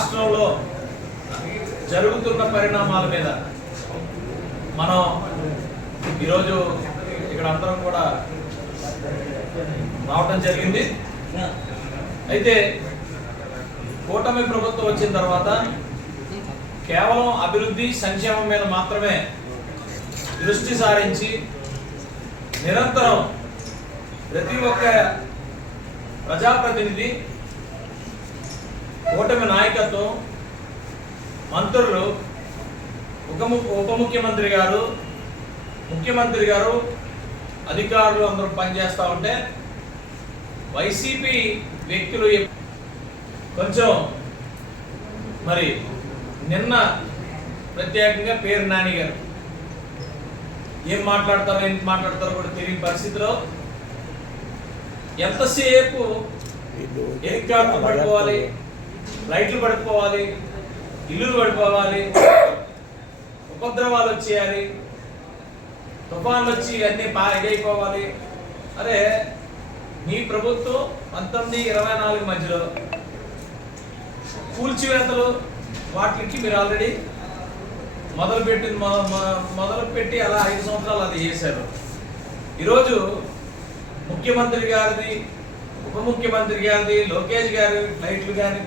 రాష్ట్రంలో జరుగుతున్న పరిణామాల మీద మనం ఈరోజు ఇక్కడ అందరం కూడా రావటం జరిగింది. అయితే కూటమి ప్రభుత్వం వచ్చిన తర్వాత కేవలం అభివృద్ధి సంక్షేమం మీద మాత్రమే దృష్టి సారించి నిరంతరం ప్రతి ఒక్క ప్రజాప్రతినిధి, కూటమి నాయకత్వం, మంత్రులు, ఉప ముఖ్యమంత్రి గారు, ముఖ్యమంత్రి గారు, అధికారులు అందరూ పనిచేస్తూ ఉంటే వైసీపీ వ్యక్తులు కొంచెం మరి నిన్న ప్రత్యేకంగా పేరు నాని గారు ఏం మాట్లాడతారో కూడా తెలియని పరిస్థితిలో ఎంతసేపు హెలికాప్టర్ పడిపోవాలి, లైట్లు పడిపోవాలి, ఇల్లులు పడిపోవాలి, ఉపద్రవాలు వచ్చేయాలి, తుఫాన్లు వచ్చి అన్ని ఇదైపోవాలి. అరే మీ ప్రభుత్వం 19-24 మధ్యలో కూల్చివేతలు వాటికి మీరు ఆల్రెడీ మొదలుపెట్టి అలా 5 సంవత్సరాలు అది చేశారు. ఈరోజు ముఖ్యమంత్రి గారిది, ఉప ముఖ్యమంత్రి గారిది, లోకేష్ గారి ఫ్లైట్లు కానీ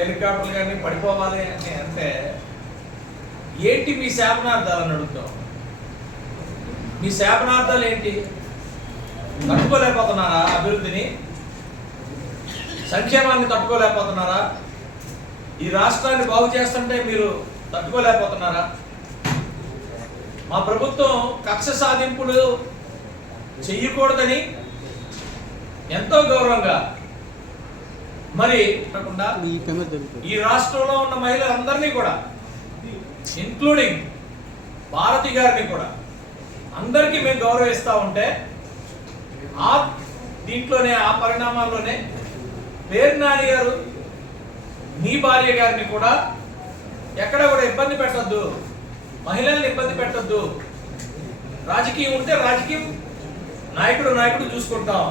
హెలికాప్టర్లు కానీ పడిపోవాలి అని అంటే ఏంటి మీ శాపనార్థాలు అని అడుగుతాం. మీ శాపనార్థాలు ఏంటి? తట్టుకోలేకపోతున్నారా? అభివృద్ధిని, సంక్షేమాన్ని తట్టుకోలేకపోతున్నారా? ఈ రాష్ట్రాన్ని బాగు చేస్తుంటే మీరు తట్టుకోలేకపోతున్నారా? మా ప్రభుత్వం కక్ష సాధింపులు చెయ్యకూడదని ఎంతో గౌరవంగా మరి ఈ రాష్ట్రంలో ఉన్న మహిళలందరినీ కూడా, ఇంక్లూడింగ్ భారతి గారిని కూడా, అందరికీ మేము గౌరవిస్తూ ఉంటే దీంట్లోనే ఆ పరిణామాల్లోనే పేరు నాని గారు మీ భార్య గారిని కూడా ఎక్కడ కూడా ఇబ్బంది పెట్టద్దు, మహిళల్ని ఇబ్బంది పెట్టద్దు, రాజకీయం ఉంటే రాజకీయం, నాయకుడు చూసుకుంటాం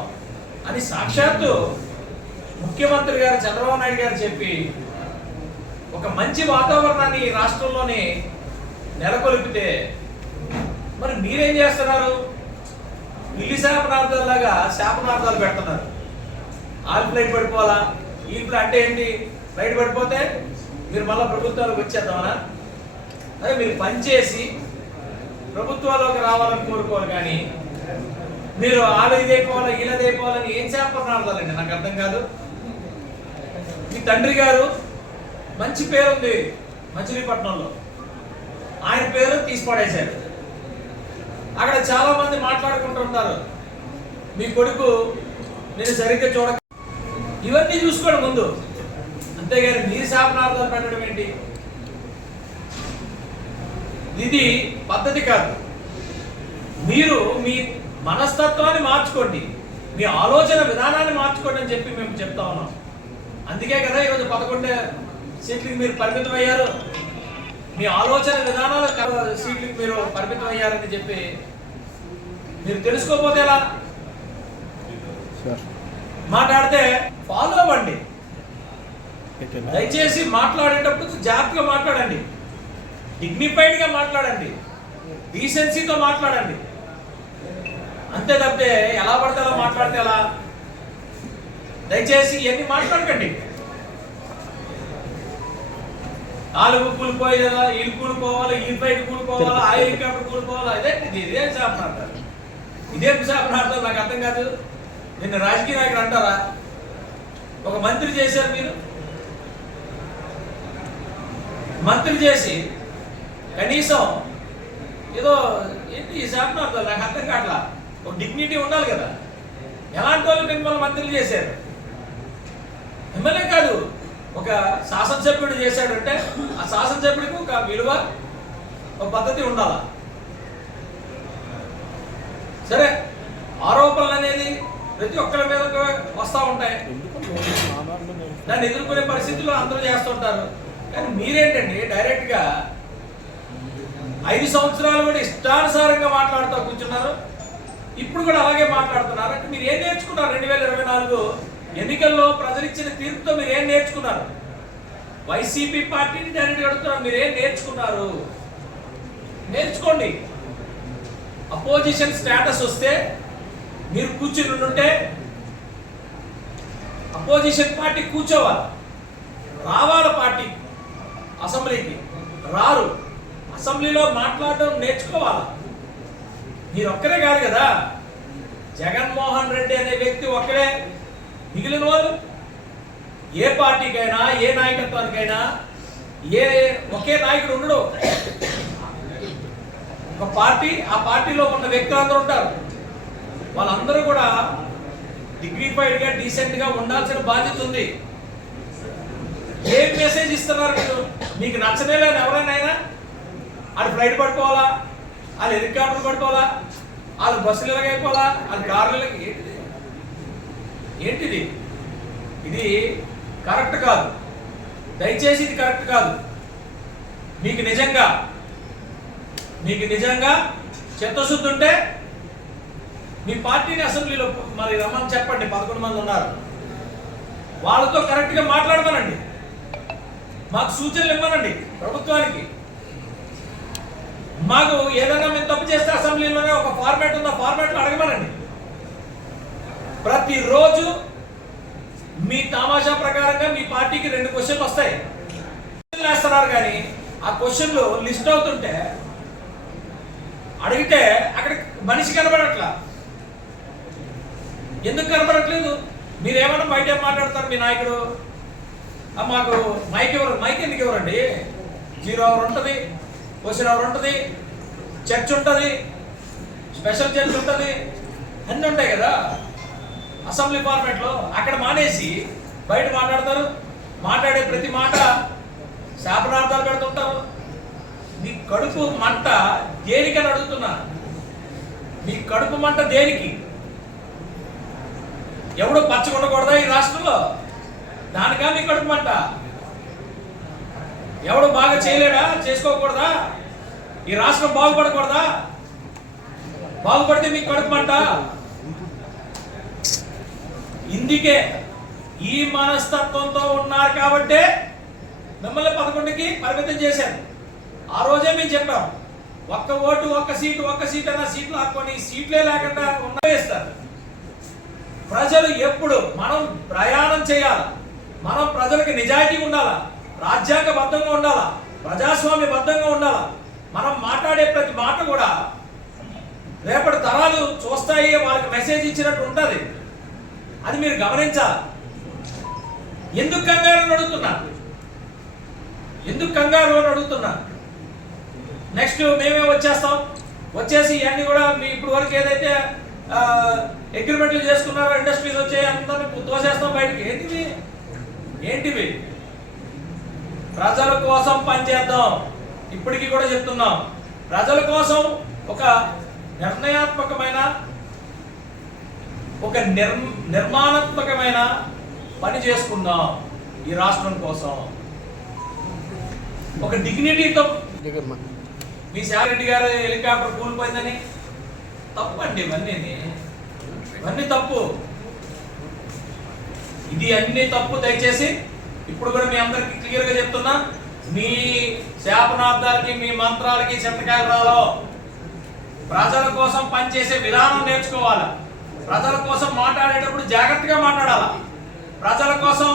అని సాక్షాత్తు ముఖ్యమంత్రి గారు చంద్రబాబు నాయుడు గారు చెప్పి ఒక మంచి వాతావరణాన్ని రాష్ట్రంలోని నెలకొల్పితే మరి మీరేం చేస్తున్నారు? ఇల్లు శాపనార్థాలలాగా శాపనార్థాలు పెడుతున్నారు. ఆల్ ఫ్లైట్ పడిపోవాలా, ఈ ఫ్లైట్ అంటే ఏంటి? ఫ్లైట్ పడిపోతే మీరు మళ్ళీ ప్రభుత్వాలకు వచ్చేద్దామనా? అదే మీరు పనిచేసి ప్రభుత్వాల్లోకి రావాలని కోరుకోవాలి, కానీ మీరు ఇదైపోవాలి వీళ్ళదైపోవాలని ఏం శాపనార్థాలండి? నాకు అర్థం కాదు. మీ తండ్రి గారు మంచి పేరుంది మచిలీపట్నంలో, ఆయన పేరు తీసి పడేశారు. అక్కడ చాలా మంది మాట్లాడుకుంటుంటారు, మీ కొడుకు నేను సరిగ్గా చూడక, ఇవన్నీ చూసుకోండి ముందు, అంతేగాని మీరు శాపనార్థాలు పెట్టడం ఏంటి? ఇది పద్ధతి కాదు. మీరు మీ మనస్తత్వాన్ని మార్చుకోండి, మీ ఆలోచన విధానాన్ని మార్చుకోండి అని చెప్పి మేము చెప్తా ఉన్నాం. అందుకే కదా ఈరోజు 11 సీట్లకి మీరు పరిమితం అయ్యారు. మీ ఆలోచన విధానాల సీట్లకి మీరు పరిమితం అయ్యారని చెప్పి మీరు తెలుసుకోకపోతే ఎలా? మాట్లాడితే ఫాలో అవ్వండి. దయచేసి మాట్లాడేటప్పుడు జాగ్రత్తగా మాట్లాడండి, డిగ్నిఫైడ్గా మాట్లాడండి, డీసెన్సీతో మాట్లాడండి. అంతే తప్పితే ఎలా పడితే అలా మాట్లాడితే ఎలా? దయచేసి ఇవన్నీ మాట్లాడకండి. 4 కూలిపోయేదా, ఇల్లు కూలిపోవాలి, ఈ ఫ్లైట్ కూలిపోవాలా, ఆ హెలికాప్టర్ కూలిపోవాలా, ఇదేం శాపనార్థాలు? ఇదేం శాపనార్థాలు? నాకు అర్థం కాదు. నిన్న రాజకీయ నాయకుడు అంటారా? ఒక మంత్రి చేశారు, మీరు మంత్రి చేసి కనీసం ఏదో ఏంటి ఈ శాపనార్థాలు? నాకు అర్థం కావట్లా. ఒక డిగ్నిటీ ఉండాలి కదా. ఎలాంటి వాళ్ళు మిమ్మల్ని మంత్రులు చేశారు? ఎమ్మెల్యే కాదు, ఒక శాసనసభ్యుడు చేశాడంటే ఆ శాసనసభ్యుడికి ఒక విలువ, ఒక పద్ధతి ఉండాలా? సరే, ఆరోపణలు అనేది ప్రతి ఒక్కరి మీద వస్తూ ఉంటాయి, దాన్ని ఎదుర్కొనే పరిస్థితుల్లో అందరూ చేస్తుంటారు. కానీ మీరేంటండి డైరెక్ట్గా 5 సంవత్సరాలు కూడా ఇష్టానుసారంగా మాట్లాడుతూ కూర్చున్నారు. ఇప్పుడు కూడా అలాగే మాట్లాడుతున్నారు. అంటే మీరు ఏం నేర్చుకున్నారు? 2024 ఎన్నికల్లో ప్రజలు ఇచ్చిన తీర్పుతో మీరు ఏం నేర్చుకున్నారు? వైసీపీ పార్టీని డైరెక్ట్ అడుగుతున్నారు, మీరేం నేర్చుకున్నారు? నేర్చుకోండి. అపోజిషన్ స్టేటస్ వస్తే మీరు కూర్చుని ఉంటే అపోజిషన్ పార్టీ కూర్చోవాలి, రావాలి పార్టీ అసెంబ్లీకి. రారు, అసెంబ్లీలో మాట్లాడడం నేర్చుకోవాలి. మీరు ఒక్కరే కాదు కదా, జగన్మోహన్ రెడ్డి అనే వ్యక్తి ఒక్కరే. మిగిలిన వాళ్ళు ఏ పార్టీకైనా ఏ నాయకత్వానికైనా ఒకే నాయకుడు ఉండడు. ఒక పార్టీ, ఆ పార్టీలో ఉన్న వ్యక్తులందరూ ఉంటారు. వాళ్ళందరూ కూడా డిగ్నిఫైడ్గా డీసెంట్గా ఉండాల్సిన బాధ్యత ఉంది. ఏం మెసేజ్ ఇస్తున్నారు మీరు? మీకు నచ్చనే లేదు ఎవరైనా అది ఫ్లైట్ పట్టుకోవాలా, వాళ్ళు హెలికాప్టర్ పట్టుకోవాలా, వాళ్ళు బస్సులు ఇలాగైపోవాలా, వాళ్ళు కార్లు ఏంటిది? ఇది కరెక్ట్ కాదు. దయచేసి ఇది కరెక్ట్ కాదు. మీకు నిజంగా చిత్తశుద్ధి ఉంటే మీ పార్టీని అసెంబ్లీలో మరి రమ్మని చెప్పండి. 11 మంది ఉన్నారు, వాళ్ళతో కరెక్ట్గా మాట్లాడమనండి. మాకు సూచనలు ఇవ్వనండి ప్రభుత్వానికి. మాకు ఏదైనా మేము తప్పు చేస్తే అసెంబ్లీలోనే ఒక ఫార్మాట్ ఉంది, ఆ ఫార్మాట్లో అడగమనండి. ప్రతిరోజు మీ తమాషా ప్రకారంగా మీ పార్టీకి 2 క్వశ్చన్లు వస్తాయి. వేస్తున్నారు కానీ ఆ క్వశ్చన్లు లిస్ట్ అవుతుంటే అడిగితే అక్కడ మనిషి కనబడట్లా. ఎందుకు కనబడట్లేదు? మీరేమన్నా బయట ఏం మాట్లాడతారు మీ నాయకుడు? మాకు మైక్ ఎందుకు ఇవ్వరండి? 0 అవర్ ఉంటుంది, క్వశ్చన్ అవర్ ఉంటుంది, చర్చ్ ఉంటుంది, స్పెషల్ చర్చ్ ఉంటుంది, అన్నీ ఉంటాయి కదా అసెంబ్లీ ఫార్మాట్లో. అక్కడ మానేసి బయట మాట్లాడతారు. మాట్లాడే ప్రతి మాట శాపనార్థాలు పెడుతుంటారు. మీ కడుపు మంట దేనికని అడుగుతున్నా? మీ కడుపు మంట దేనికి? ఎవడు పచ్చగొండకూడదా ఈ రాష్ట్రంలో? దానికా మీ కడుపు మంట? ఎవడు బాగా చేయలేడా? చేసుకోకూడదా? ఈ రాష్ట్రం బాగుపడకూడదా? బాగుపడితే మీ కడుపు మంట. ఇందుకే ఈ మనస్తత్వంతో ఉన్నారు కాబట్టే మిమ్మల్ని 11కి పరిమితం చేశారు. ఆ రోజే మేము చెప్పాం, ఒక్క ఓటు ఒక్క సీటు అన్న సీట్లు ఆకొని సీట్లే లేకుండా ఉండవేస్తారు. ప్రజలు ఎప్పుడు మనం ప్రయాణం చేయాలి, మనం ప్రజలకు నిజాయితీ ఉండాలా, రాజ్యాంగబద్ధంగా ఉండాలా, ప్రజాస్వామ్యబద్ధంగా ఉండాలా. మనం మాట్లాడే ప్రతి మాట కూడా రేపటి తరాలు చూస్తాయి, వాళ్ళకి మెసేజ్ ఇచ్చినట్టు ఉంటుంది. అది మీరు గమనించాలి. ఎందుకు కంగారు అని అడుగుతున్నా. నెక్స్ట్ మేమే వచ్చేసి ఇవన్నీ కూడా మీ ఇప్పుడు వరకు ఏదైతే అగ్రిమెంట్లు చేసుకున్నారో, ఇండస్ట్రీస్ వచ్చాయి, అందరినీ తోసేస్తాం బయటికి. ఏంటివి? ప్రజల కోసం పనిచేద్దాం. ఇప్పటికీ కూడా చెప్తున్నాం, ప్రజల కోసం ఒక నిర్ణయాత్మకమైన, ఒక నిర్మాణాత్మకమైన పని చేసుకుందాం. ఈ రాష్ట్రం కోసం ఒక డిగ్నిటీతో. మీ శారెడ్డి గారు హెలికాప్టర్ కూలిపోయిందని తప్పండి. ఇవన్నీ తప్పు. ఇది అన్ని తప్పు. దయచేసి ఇప్పుడు కూడా మీ అందరికి క్లియర్గా చెప్తున్నా, మీ శాపనార్థాలకి మీ మంత్రాలకి చింతకాయలు రాలో. ప్రజల కోసం పనిచేసే విధానం నేర్చుకోవాలి. ప్రజల కోసం మాట్లాడేటప్పుడు జాగ్రత్తగా మాట్లాడాలి. ప్రజల కోసం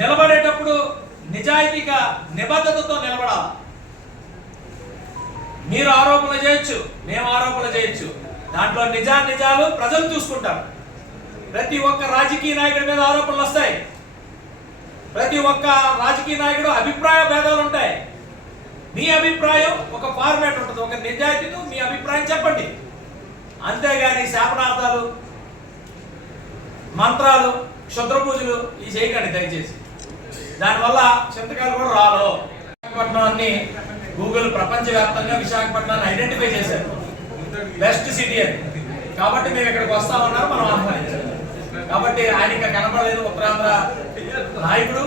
నిలబడేటప్పుడు నిజాయితీగా నిబద్ధతతో నిలబడాలి. మీరు ఆరోపణలు చేయొచ్చు, మేము ఆరోపణలు చేయొచ్చు, దాంట్లో నిజాలు ప్రజలు చూసుకుంటారు. ప్రతి ఒక్క రాజకీయ నాయకుడి మీద ఆరోపణలు వస్తాయి. ప్రతి ఒక్క రాజకీయ నాయకుడు అభిప్రాయ భేదాలు ఉంటాయి. మీ అభిప్రాయం ఒక ఫార్మాట్ ఉంటుంది, ఒక నిజాయితీతో మీ అభిప్రాయం చెప్పండి. అంతేగాని శాపనార్థాలు, మంత్రాలు, క్షుద్ర పూజలు ఇవి చేయకండి దయచేసి. దానివల్ల చింతకాయలు కూడా రాలో. విశాఖపట్నాన్ని గూగుల్ ప్రపంచవ్యాప్తంగా విశాఖపట్నాన్ని ఐడెంటిఫై చేశారు బెస్ట్ సిటీ అని. కాబట్టి మేము ఇక్కడికి వస్తామన్నారు, మనం ఆహ్వానించాం. కాబట్టి ఆయన ఇంకా కనపడలేదు. ఉత్తరాంధ్ర నాయకుడు,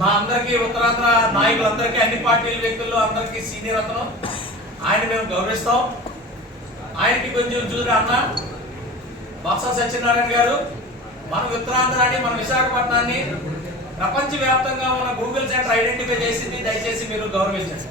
మా అందరికీ ఉత్తరాంధ్ర నాయకులందరికీ, అన్ని పార్టీల వ్యక్తుల్లో అందరికీ సీనియర్ అతను. ఆయన మేము గౌరవిస్తాం. ఆయనకి కొంచెం చూసి అన్న బొత్స సత్యనారాయణ గారు మన ఉత్తరాంధ్రాన్ని, మన విశాఖపట్నాన్ని ప్రపంచవ్యాప్తంగా ఉన్న గూగుల్ సెంటర్ ఐడెంటిఫై చేసింది, దయచేసి మీరు గౌరవించండి.